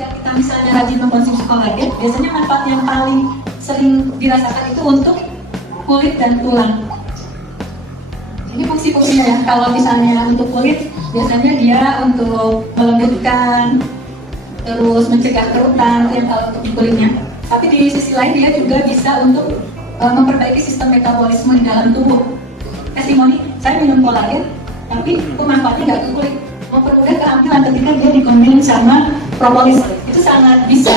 ketika kita misalnya rajin mengkonsumsi kolagen, biasanya manfaat yang paling sering dirasakan itu untuk kulit dan tulang. Ini fungsi-fungsinya ya. Kalau misalnya untuk kulit, biasanya dia untuk melembutkan, terus mencegah kerutan yang kalau untuk kulitnya. Tapi di sisi lain dia juga bisa untuk memperbaiki sistem metabolisme di dalam tubuh. Testimoni, saya minum kolagen, tapi manfaatnya nggak ke kulit. Mempermudah kehamilan ketika dia dikombinasi sama propolis. Itu sangat bisa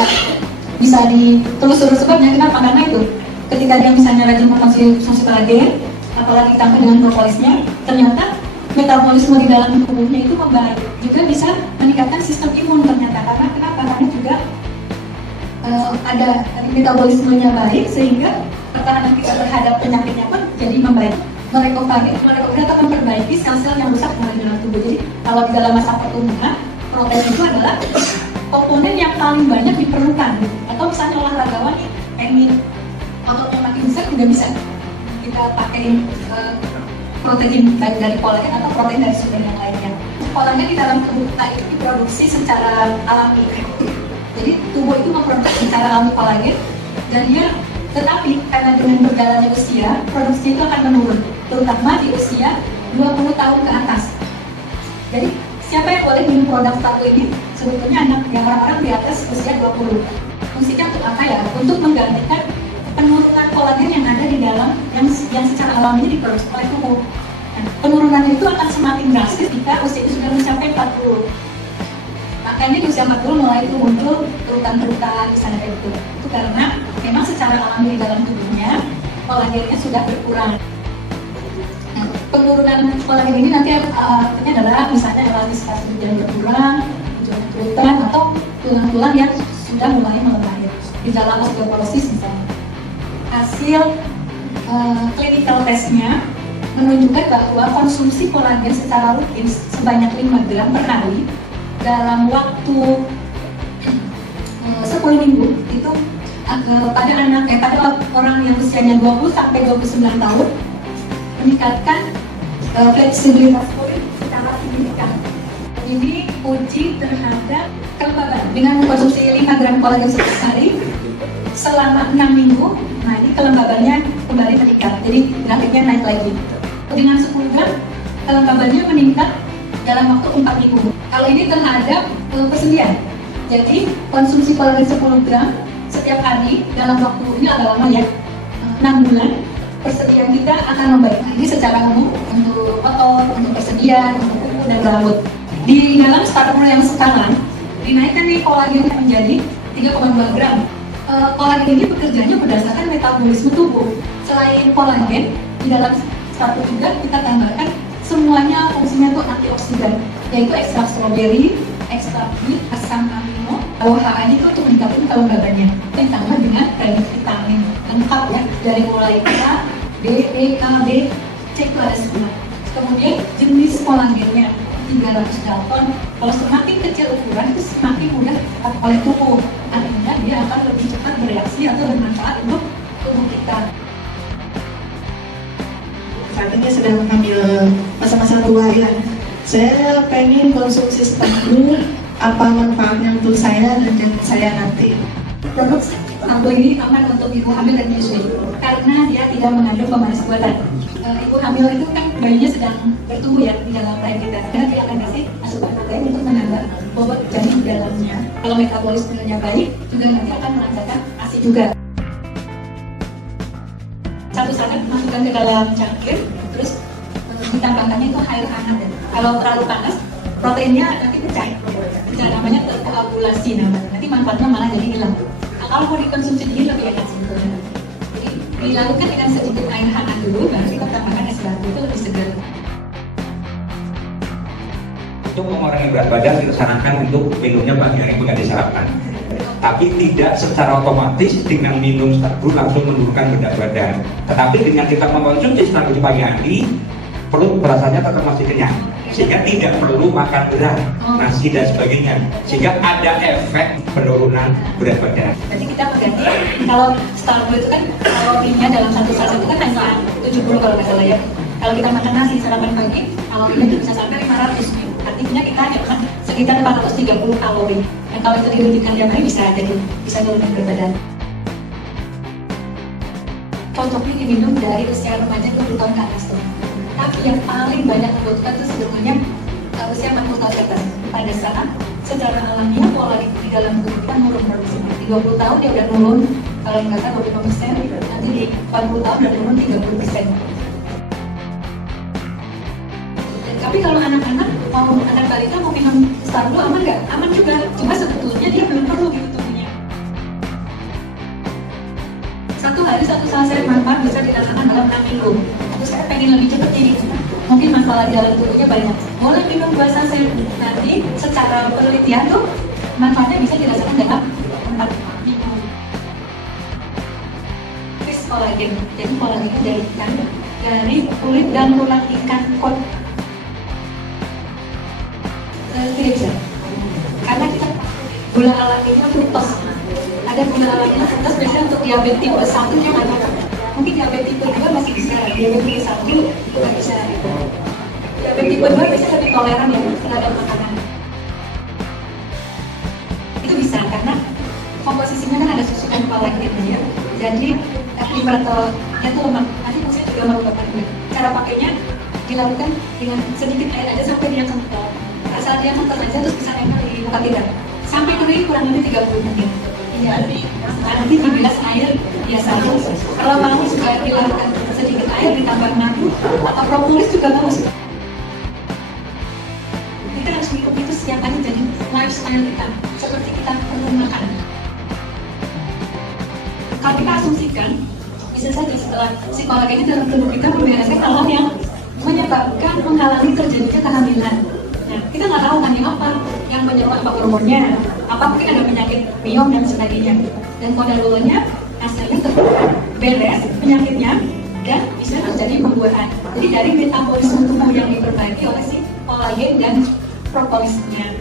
ditelusuri sebabnya. Kenapa? Karena itu ketika dia misalnya rajin mengkonsumsi kolagen, apalagi ditambah dengan propolisnya, ternyata metabolisme di dalam tubuhnya itu membaik. Juga bisa meningkatkan sistem imun ternyata. Karena kenapa? Karena juga ada metabolismenya baik, sehingga pertahanan kita terhadap penyakitnya pun jadi membaik. Merecovery atau memperbaiki sel-sel yang rusak di dalam tubuh. Jadi kalau di dalam masa pertumbuhan, protein itu adalah komponen yang paling banyak diperlukan. Atau misalnya olahragawan nih pengen ototnya makin besar, juga bisa kita pakai protein baik dari kolagen atau protein dari sumber yang lainnya. Kolagen di dalam tubuh kita itu diproduksi secara alami. Jadi tubuh itu memproduksi secara alami kolagen, dan dia tetapi karena dengan berjalannya usia, produksi itu akan menurun, terutama di usia 20 tahun ke atas. Jadi siapa yang boleh minum produk satu ini? Sebetulnya anak yang orang-orang di atas usia 20. Fungsinya untuk apa ya? Untuk menggantikan penurunan kolagen yang ada di dalam yang secara alaminya diproduksi oleh tubuh. Nah, penurunan itu akan semakin drastis jika usia itu sudah mencapai 40. Makanya di usia 40 mulai itu muncul kerutan-kerutan misalnya kayak gitu. Itu karena memang secara alami di dalam tubuhnya kolagennya sudah berkurang. Nah, penurunan kolagen ini nanti artinya adalah misalnya elastisitas yang berkurang, munculnya kerutan atau tulang-tulang yang sudah mulai melebah. Gejala osteoporosis misalnya. Hasil clinical testnya menunjukkan bahwa konsumsi kolagen secara rutin sebanyak 5 gram per hari dalam waktu 10 minggu itu pada orang yang usianya 20 sampai 29 tahun meningkatkan fleksibilitas kulit secara signifikan. Ini uji terhadap kelembaban dengan mengkonsumsi 5 gram kolagen setiap hari selama 6 minggu. Nah, ini kelembabannya kembali meningkat, jadi grafiknya naik lagi. Dengan 10 gram kelembabannya meningkat dalam waktu 4 minggu. Kalau ini terhadap persendian, jadi konsumsi kolagen 10 gram setiap hari dalam waktu ini agak lama ya, 6 bulan, persendian kita akan membaik. Ini secara umum untuk otot, untuk persendian, untuk kuku dan rambut. Di dalam starter yang sekarang dinaikkan nih kolagen menjadi 3,2 gram. Kolagen ini bekerjanya berdasarkan metabolisme tubuh. Selain kolagen, di dalam starter juga kita tambahkan semuanya fungsinya itu antioksidan, yaitu ekstrak stroberi, ekstrak wheat, asam amino, OHA itu untuk meningkatkan kelembabannya. Ditambah dengan banyak vitamin lengkap ya, dari mulai A, D, E, K, D, C itu ada semua. Kemudian jenis kolagennya 300 dalton. Kalau semakin kecil ukuran itu semakin mudah diserap oleh tubuh. Artinya dia akan lebih cepat bereaksi atau bermanfaat untuk tubuh kita. Saat ini sedang mengambil masa-masa tua ya. Saya pengen konsumsi stambu, apa manfaatnya untuk saya dan janin saya nanti. Produk stambu ini aman untuk ibu hamil dan menyusui karena dia tidak mengandung pemanis buatan. Ibu hamil itu kan bayinya sedang bertumbuh ya di dalam rahim kita, dan dia akan kasih asupan protein untuk menambah bobot janin di dalamnya. Kalau metabolismenya baik, juga nanti akan melancarkan ASI juga. Satu saat masukkan ke dalam cangkir, terus ditambahkannya itu air hangat ya. Kalau terlalu panas, proteinnya nanti pecah. Pecah namanya terkoagulasi namanya. Nanti manfaatnya malah jadi hilang. Nah, kalau mau dikonsumsi dingin lebih enak sebetulnya. Jadi dilakukan dengan sedikit air hangat dulu, baru kita tambahkan es batu, itu lebih segar. Untuk mengurangi berat badan disarankan untuk minumnya pagi hari pengganti sarapan. Tapi tidak secara otomatis dengan minum stambu langsung menurunkan berat badan. Tetapi dengan kita mengkonsumsi stambu di pagi hari, perut rasanya tetap masih kenyang, sehingga tidak perlu makan berat, nasi dan sebagainya, sehingga ada efek penurunan berat badan. Jadi kita mengganti, kalau stambu itu kan kalorinya dalam satu saset itu kan hanya 70 kalau nggak salah ya. Kalau kita makan nasi sarapan pagi, kalorinya bisa sampai 500. Artinya kita hanya makan sekitar 430 kalori. Dan kalau itu dirutinkan tiap hari bisa nurunin berat badan. Cocoknya diminum dari usia remaja 20 tahun ke atas tuh. Tapi yang paling banyak membutuhkan itu sebetulnya usia 40 tahun ke atas. Pada saat secara alamiah pola di dalam tubuh kita nurun produksi. Di 20 tahun dia udah turun, kalau nggak salah 25%, nanti di 40 tahun udah turun 30%. Tapi kalau anak-anak anak balita mau minum Starlo aman nggak? Aman juga. Cuma sebetulnya dia belum perlu gitu tubuhnya. Satu hari satu saset manfaat bisa dirasakan dalam 6 minggu. Terus saya pengen lebih cepat nih. Mungkin masalah di dalam tubuhnya banyak. Boleh minum 2 saset. Nanti secara penelitian tuh manfaatnya bisa dirasakan dalam 4 minggu. Fish kolagen. Jadi kolagen dari ikan, dari kulit dan tulang ikan kod. Tidak bisa. Karena kita gula alaminya fruktos. Ada gula alaminya fruktos biasanya untuk diabetes tipe 1 yang ada. Mungkin diabetes tipe 2 masih bisa, diabetes 1 nggak bisa. Diabetes tipe 2 biasanya lebih toleran ya terhadap makanan. Itu bisa karena komposisinya kan ada susu dan kolagen ya. Jadi liberatonya itu lemak. Nanti maksudnya juga merupakan cara pakainya dilakukan dengan sedikit air aja sampai dia kental. Asal dia kental aja terus bisa nempel di muka kita sampai kering kurang lebih 30 menit. Iya, nanti dibilas air biasa. Kalau mau supaya dilakukan sedikit air ditambah madu atau propolis juga bagus. Kita harus minum itu setiap hari jadi lifestyle kita, seperti kita perlu makan. Kalau kita asumsikan, bisa saja setelah si kolagen ini dalam tubuh kita membereskan hal yang menyebabkan menghalangi terjadinya kehamilan. Nah, kita nggak tahu kan apa yang menyebabkan apa hormonnya, apa mungkin ada penyakit miom dan sebagainya. Dan kodalulonya hasilnya beres penyakitnya dan bisa terjadi pembuahan. Jadi dari metabolisme tubuh yang diperbaiki oleh si kolagen dan propolisnya.